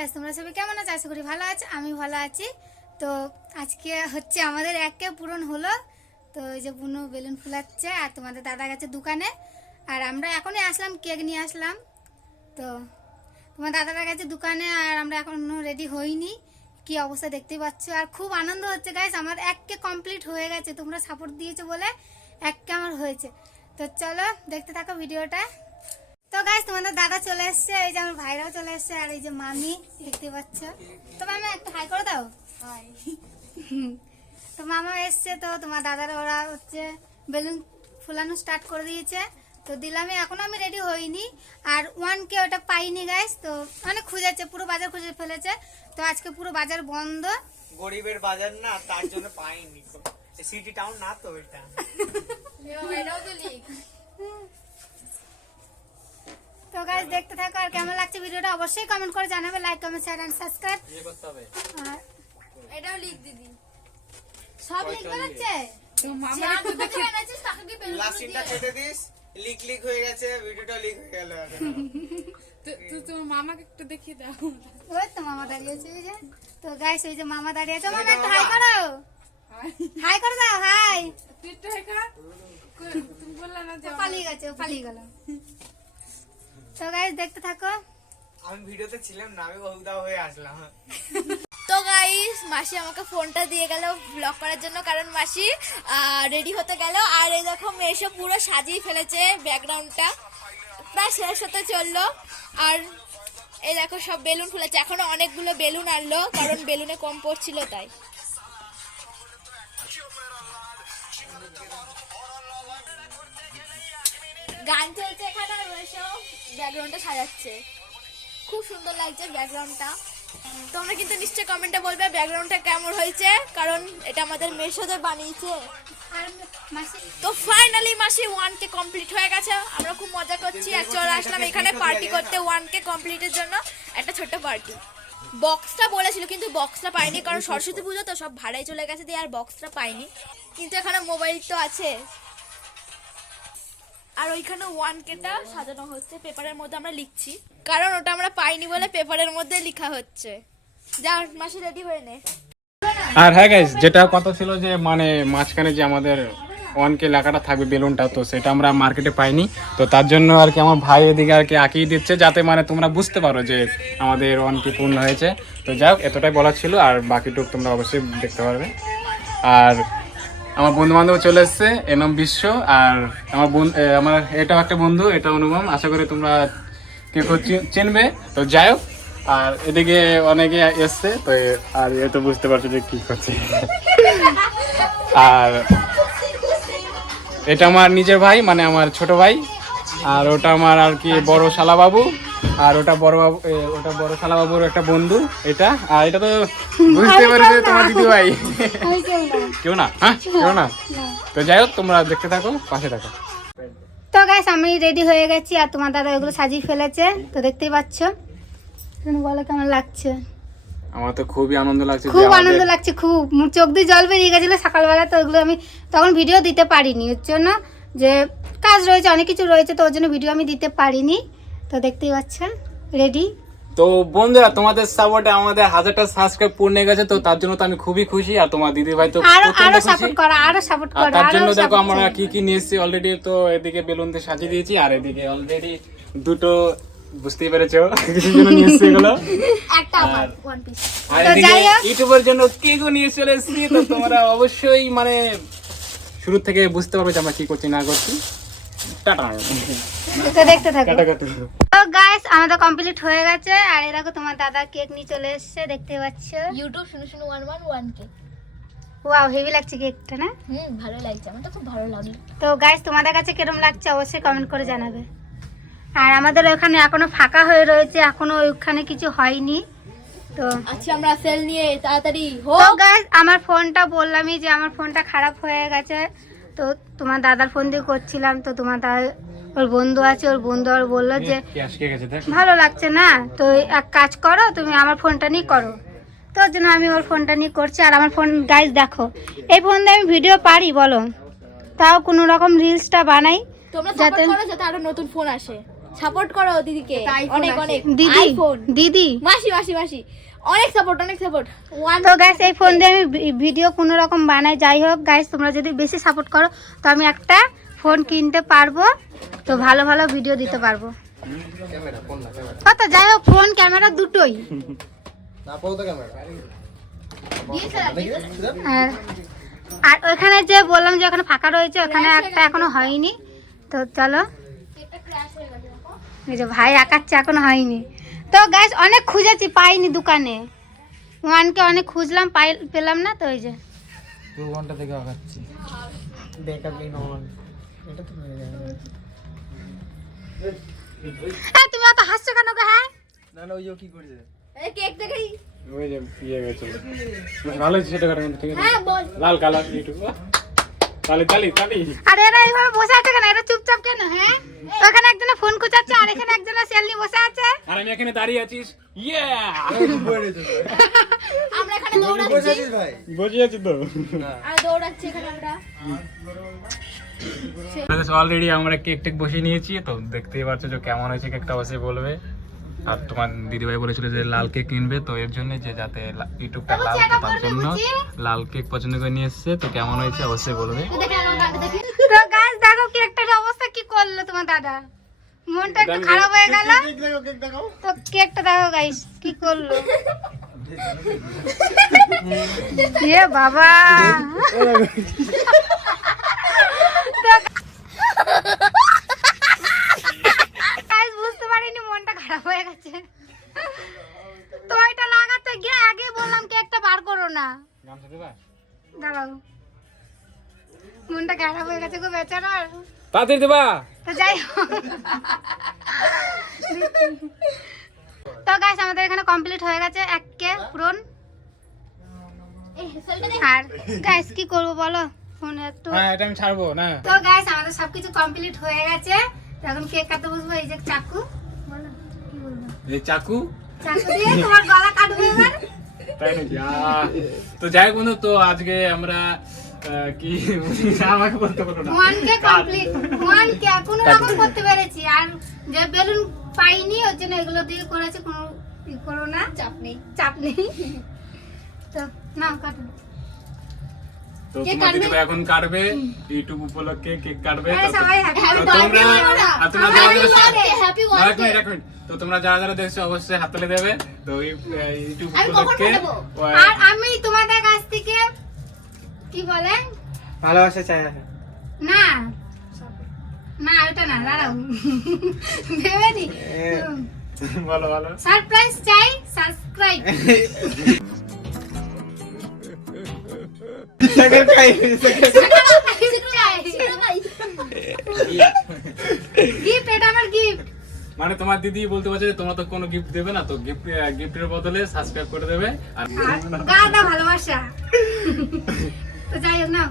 Guys তোমরা সবাই কেমন আছো? আশা করি ভালো আছো, আমি ভালো আছি। তো আজকে হচ্ছে আমাদের একে পূরণ হলো। তো এই যে বুনু বেলুন ফুলাচ্ছে আর তোমাদের দাদা গেছে দোকানে। আর আমরা এখনই আসলাম, কেক নিয়ে আসলাম। তো তোমার দাদাটা গেছে দোকানে আর আমরা এখনও রেডি হইনি। কি অবস্থা দেখতে পাচ্ছ? আর খুব আনন্দ হচ্ছে গাইস আমার এককে কমপ্লিট হয়ে গেছে। তোমরা সাপোর্ট দিয়েছ বলে এককে আমার হয়েছে। তো চলো, দেখতে থাকো ভিডিওটা। তো গাইস তোমাদের দাদা চলে এসছে এই যে আমার ভাইরাও চলে এসছে আর এই যে মামি দেখতে পাচ্ছ। তো মামা একটা হাই করে দাও। তো মামা এসছে তো তোমার দাদারা ওরা হচ্ছে বেলুন ফুলানো স্টার্ট করে দিয়েছে। তো দিলামই এখনও আমি রেডি হইনি। আর ওয়ান কে ওটা পাইনি গাইস তো অনেক খুঁজেছে পুরো বাজার খুঁজে ফেলেছে। তো আজকে পুরো বাজার বন্ধ। গরিবের বাজার না তার জন্য পাইনি। সিটি টাউন না তো এটা। তো গাইস দেখতে থাকো আর কেমন লাগছে ভিডিওটা অবশ্যই কমেন্ট করে জানাবে like comment share and subscribe করতে হবে। আর এটাও লিখ দিদি। সব লিখ বেরোচ্ছে? লাস্ট সিনটা কেটে দিস লিক লিক হয়ে গেছে ভিডিওটা লিক হয়ে গেল তোমার মামাকে একটু দেখিয়ে দাও। ওই তো মামা দাঁড়িয়ে আছে ওই যে। তো গাইস এই যে মামা দাঁড়িয়ে আছে। মামা একটা হাই করো। হাই করে দাও হাই তুই একটু হেখা তুমি বললে না যে পালিয়ে গেছে ও পালিয়ে গেল। তো গাইস দেখতে থাকো। আমি ভিডিওতে ছিলাম না আমি বহুদা হয়ে আসলাম। তো গাইস মাসি আমাকে ফোনটা দিয়ে গেল ব্লগ করার জন্য কারণ মাসি রেডি হতে গেল। আর এই দেখো মেশো পুরো সাজিয়ে ফেলেছে ব্যাকগ্রাউন্ডটা প্রায় শেষ হতে চলল। আর এই দেখো সব বেলুন ফুলেছে। এখনও অনেকগুলো বেলুন আনলো কারণ বেলুনে কম পড়ছিল তাই। গান চলছে এখানে আর মেশো ব্যাকগ্রাউন্ডটা সাজাচ্ছে। খুব সুন্দর লাগছে ব্যাকগ্রাউন্ডটা তোমরা কিন্তু নিশ্চয়ই কমেন্টে বলবে ব্যাকগ্রাউন্ডটা কেমন হয়েছে কারণ এটা আমাদের মেশোদের বানিয়েছে। তো ফাইনালি মাসি ওয়ান কে কমপ্লিট হয়ে গেছে। আমরা খুব মজা করছি। আর চলে আসলাম এখানে পার্টি করতে ওয়ান কে কমপ্লিটের জন্য। একটা ছোট্ট পার্টি বক্সটা বলেছিল কিন্তু বক্সটা পাইনি কারণ সরস্বতী পুজো তো সব ভাড়ায় চলে গেছে দিয়ে আর বক্সটা পাইনি। কিন্তু এখানে মোবাইল তো আছে। আর ওইখানে ওয়ান কেটা সাজানো হচ্ছে পেপারের মধ্যে আমরা লিখছি। কারণ ওটা আমরা পাইনি বলে পেপারের মধ্যে লেখা হচ্ছে। যা মাসে রেডি হয়ে নে। আর হ্যাঁ গাইস যেটা কথা ছিল যে মানে মাঝখানে যে আমাদের ওয়ান কে লেখাটা থাকবে বেলুনটা তো সেটা আমরা মার্কেটে পাইনি। তো তার জন্য আর কি আমার ভাই এদিকে আর কি আঁকিয়ে দিচ্ছে যাতে মানে তোমরা বুঝতে পারো যে আমাদের ওয়ান কে পূর্ণ হয়েছে। তো যাই হোক এতটাই বলা ছিল আর বাকিটুক তোমরা অবশ্যই দেখতে পারবে। আর আমার বন্ধু বান্ধব চলে এসছে এনম বিশ্ব আর আমার বন্ধু আমার এটাও একটা বন্ধু এটা অনুপম আশা করি তোমরা কেউ চিনবে। তো যাই হোক আর এদিকে অনেকে এসছে তো আর এ তো বুঝতে পারছ যে কি করছে। আর এটা আমার নিজের ভাই মানে আমার ছোট ভাই আর ওটা আমার আর কি বড় শালা বাবু আর ওটা বড় বাবু ওটা বড় শালা বাবুর একটা বন্ধু এটা আর এটা তো বুঝতে পারছ তোমার দিদি ভাই কেউ না? হ্যাঁ? কেউ না? তো যাই হোক তোমরা দেখতে থাকো পাশে থাকো। তো গাইস আমি রেডি হয়ে গেছি আর তোমার দাদা ওগুলো সাজিয়ে ফেলেছে। তো দেখতেই পাচ্ছ। তুমি বলো কেমন লাগছে? আমার তো খুবই আনন্দ লাগছে খুব আনন্দ লাগছে খুব। চোখ দিয়ে জল বেরিয়ে গেছিল সকালবেলা তো ওগুলো আমি তখন ভিডিও দিতে পারিনি। ওর জন্য যে কাজ রয়েছে অনেক কিছু রয়েছে তো ওর জন্য ভিডিও আমি দিতে পারিনি। তো দেখতেই পাচ্ছেন রেডি তো বন্ধুরা তোমাদের সাপোর্টে আমাদের হাজারটা সাবস্ক্রাইব পূর্ণ গেছে তো তার জন্য তো আমি খুবই খুশি। আর তোমার দিদি ভাই তো আরও আরও সাপোর্ট করো আরও সাপোর্ট আর করো তার জন্য দেখো আমরা কি কি নিয়ে এসেছি অলরেডি তো এদিকে বেলুন দিয়ে সাজিয়ে দিয়েছি আর এদিকে অলরেডি দুটো বুঝতেই পেরেছ? জন্য নিয়ে এসেছি এগুলো? একটা আমার ওয়ান পিস আর এদিকে ইউটিউবের জন্য কেকও নিয়ে চলে এসেছি তো তোমরা অবশ্যই মানে শুরু থেকে বুঝতে পারবে যে আমরা কি করছি না করছি। টাটা। তো দেখতে থাকো। তো গাইস আমাদের কমপ্লিট হয়ে গেছে। আর এই দেখো তোমার দাদা কেক নিয়ে চলে এসেছে দেখতে পাচ্ছ? ইউটিউব শুনে শুনে one one one K wow heavy লাগছে কেকটা না? হুম ভালো লাগছে। আমার তো খুব ভালো লাগল তো গাইস তোমাদের কাছে কিরম লাগছে অবশ্যই কমেন্ট করে জানাবে। আর আমাদের ওখানে এখনও ফাঁকা হয়ে রয়েছে এখনও ওইখানে কিছু হয়নি। তো আচ্ছা আমরা সেল নিয়ে তাড়াতাড়ি হোক। গাইস আমার ফোনটা বললামই যে আমার ফোনটা খারাপ হয়ে গেছে। তো তোমার দাদার ফোন দিয়ে করছিলাম তো তোমার দাদা ওর বন্ধু আছে ওর বন্ধু আর বলল যে ক্যাশ কে গেছে দেখ। ভালো লাগছে না তো এক কাজ করো তুমি আমার ফোনটা নিয়ে করো। তো ওর জন্য আমি ওর ফোনটা নিয়ে করছি আর আমার ফোন গাইজ দেখো এই ফোন দিয়ে আমি ভিডিও পারি বলো। তাও কোনো রকম রিলসটা বানাই তোমরা যাতে- আরও নতুন ফোন আসে। সাপোর্ট করো দিদিকে অনেক অনেক। দিদি দিদি। মাসি মাসি মাসি। অনেক সাপোর্ট অনেক সাপোর্ট ওয়ান তো গাইস এই ফোন দিয়ে আমি ভি- ভিডিও কোনো রকম বানাই যাই হোক গাইস তোমরা যদি বেশি সাপোর্ট করো তো আমি একটা ফোন কিনতে পারব তো ভালো ভালো ভিডিও দিতে পারব। তো যাই হোক ফোন ক্যামেরা দুটোই। আর আর ওখানে যে বললাম যে ওখানে ফাঁকা রয়েছে ওখানে একটা এখনও হয়নি। তো চলো। এই যে ভাই আঁকাচ্ছে এখনও হয়নি। তো গাছ অনেক খুঁজেছি পাইনি দোকানে। ওয়ানকে অনেক খুঁজলাম পাই পেলাম না তো ওই যে। দু ঘণ্টা থেকে আগাচ্ছি। ব্যাকআপ ইন অন এটা তো হয়ে যাবে হ্যাঁ তুমি অত হাসছো কেন গো হ্যাঁ? না না ওই যে ও কি করছে? কেক দেখাই ওই যে ইয়ে গেছে। ভালো হয়েছে সেটা কাটা ঠিক আছে? হ্যাঁ বল। লাল কালার ইউটিউব তালি তালি তালি আর এরা এইভাবে বসে আছে কেন? এরা চুপচাপ কেন হ্যাঁ? ওখানে একজনে ফোন খুঁজাচ্ছে আর এখানে একজনে সেল নিয়ে বসে আছে আর আমি এখানে দাঁড়িয়ে আছিস? ইয়ে আমরা এখানে দৌড়াচ্ছি। ভাই? বসে আছি তো। আর দৌড়াচ্ছি এখানে আমরা। অলরেডি আমরা কেক টেক বসিয়ে নিয়েছি তো দেখতেই পাচ্ছ যে কেমন হয়েছে কেকটা অবশ্যই বলবে। আর তোমার দিদিভাই বলেছিল যে লাল কেক কিনবে তো এর জন্য যে যাতে লা- ইউটিউবটা লাল তার জন্য লাল কেক পছন্দ করে নিয়ে এসছে তো কেমন হয়েছে অবশ্যই বলবে। তো গাছ দেখো কেকটার অবস্থা কি করল তোমার দাদা? মনটা একটু খারাপ হয়ে গেল। তো কেকটা দেখো গাইস কি করল? এ বাবা। বুঝতে পারিনি মনটা খারাপ হয়ে গেছে। তো এটা লাগাতে গিয়ে আগে বললাম কেকটা বার করো না। দাঁড়াও। মনটা খারাপ হয়ে গেছে গো বেচারার। তাড়াতাড়ি দেবা। তো যাই তো গাইস আমাদের এখানে কমপ্লিট হয়ে গেছে এক কে পূরণ। আর গাইস কি করব বলো? ফোনে একটু হ্যাঁ এটা আমি ছাড়বো না। তো গাইস আমাদের সবকিছু কমপ্লিট হয়ে গেছে। এখন কেক কাটতে বসবো এই যে চাকু। বলো কি বলব? এই চাকু? চাকু দিয়ে তোমার গলা কাটবো এবার। তাই নাকি? তো যাই বন্ধু তো আজকে আমরা কি আমাকে বলতে পারো না। One K complete one K কোনো রকম করতে পেরেছি। আর যে বেলুন পাইনি ওর জন্য এগুলো দিয়ে করেছি কোনো ই করো না চাপ নেই চাপ নেই। তো নাও কাটো। তো তোমার দিদি এখন কাটবে ইউটিউব উপলক্ষে কেক কাটবে তো সবাই happy তো birthday তোমরা বলো। না। আর তোমরা আমার যারা যারা birthday, happy না, এক birthday। মিনিট, এক মিনিট। তো তোমরা যারা যারা দেখছ অবশ্যই হাততালি দেবে। তো ইউটিউব উপলক্ষে আর আমি তোমাদের কাছ থেকে কি বলে? ভালোবাসা চাই না না ওটা না দাঁড়াও। ভেবে নি। বলো বলো। সারপ্রাইজ চাই সাবস্ক্রাইব। গিফট এটা আমার গিফট মানে তোমার দিদি বলতে পারছে যে তোমরা তো কোনো গিফট দেবে না তো গিফট গিফটের বদলে সাবস্ক্রাইব করে দেবে। আর আর ভালোবাসা। তো যাই হোক না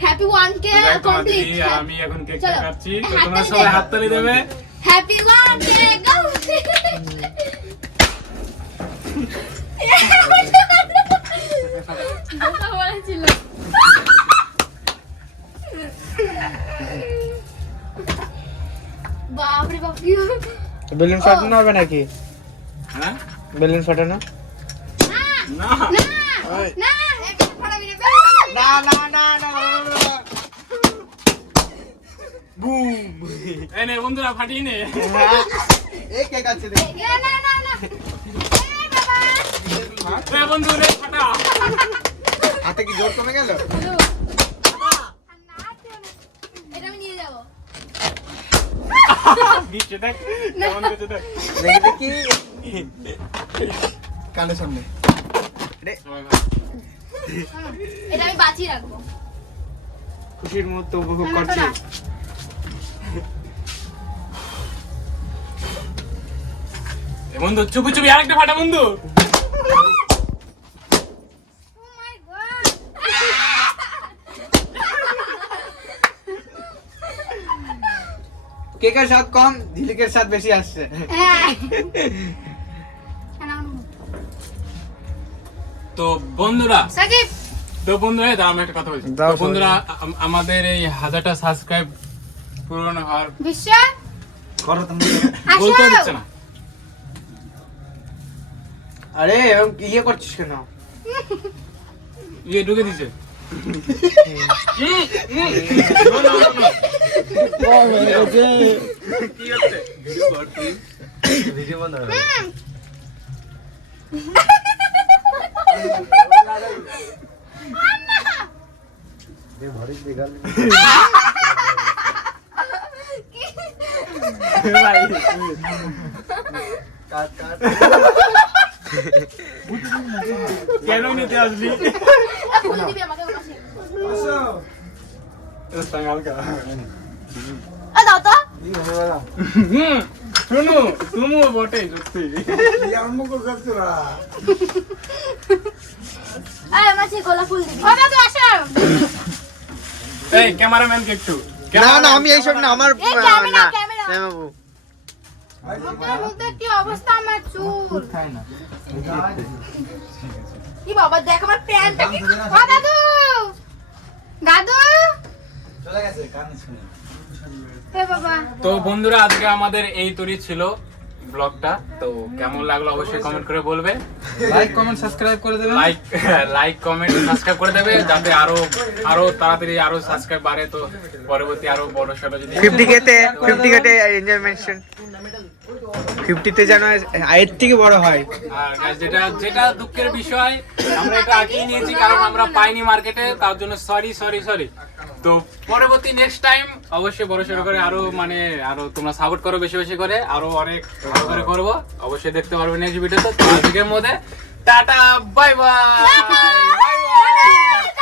হ্যাপি ওয়ান কে কমপ্লিট আমি এখন চলো, কাটছি। হাততালি তোমরা সবাই দেবে। হাততালি দেবে। হ্যাপি ওয়ান কে গো বাপরে বাপ কি বেলুন ফাটানো হবে নাকি? হ্যাঁ? বেলুন ফাটানো? না না। পড়াবি না না না না বুম। এই নে বন্ধুরা ফাটিয়ে নে। এই কে কাছে দে। না না না না। এ বন্ধু রে ফাটা। হাতে কি জোর কমে গেল? এটা আমি নিয়ে যাব। দিচ্ছে দেখ কেমন করছে দেখ। দেখি। দেখি কানের সামনে। এটা আমি বাঁচিয়ে রাখব। খুশির মুহূর্ত উপভোগ না, করছি। বন্ধু চুপি চুপি আরেকটা ফাটা বন্ধু। God! কেকের স্বাদ কম ঝিলিকের স্বাদ বেশি আসছে। তো বন্ধুরা তো বন্ধুরা এই আমি একটা কথা বলছি। তো বন্ধুরা আম- আমাদের এই হাজারটা সাবস্ক্রাইব পূরণ হওয়ার বিশ্ব! বলতেও দিচ্ছে না। আরে এরকম ইয়ে করছিস কেন? ইয়ে ঢুকে দিছে কি? হচ্ছে? কেন নিতে আসলি ফুল দিবি আমাকে মাসি আ দাও তো হুম, শুনু তুমিও বটে সত্যি। আরে মাসি গোলাপ ফুল দিবি। দাদু আসো। এই ক্যামেরাম্যানকে একটু। না না আমি এইসব না আমার এই ক্যামেরা ক্যামেরা বাবু। মুখে মুখে কি অবস্থা আমার চুল? কি বাবা দেখ আমার প্যান্টটা কি দাদু! দাদু! তো বন্ধুরা আজকে আমাদের এই তৈরি ছিল ব্লগটা। তো কেমন লাগল অবশ্যই কমেন্ট করে বলবে। লাইক কমেন্ট সাবস্ক্রাইব করে দেবেন। লাইক লাইক কমেন্ট সাবস্ক্রাইব করে দেবে যাতে আরও আরও তাড়াতাড়ি আরও সাবস্ক্রাইব বাড়ে। তো পরবর্তী আরও বড় সড়ো যদি ফিফটি কেতে ফিফটি কেতে এনজয়মেন্ট ফিফটিতে যেন এর থেকে বড় হয়। আর guys, যেটা যেটা দুঃখের বিষয় আমরা এটা আগেই নিয়েছি কারণ আমরা পাইনি মার্কেটে তার জন্য সরি সরি সরি তো পরবর্তী নেক্সট টাইম অবশ্যই বড় সড়ো করে আরও মানে আরও তোমরা সাপোর্ট করো বেশি বেশি করে আরও অনেক ভালো করে করব। অবশ্যই দেখতে পারবে নেক্সট ভিডিওতে তো। আজকের মধ্যে। Tata bye bye bye bye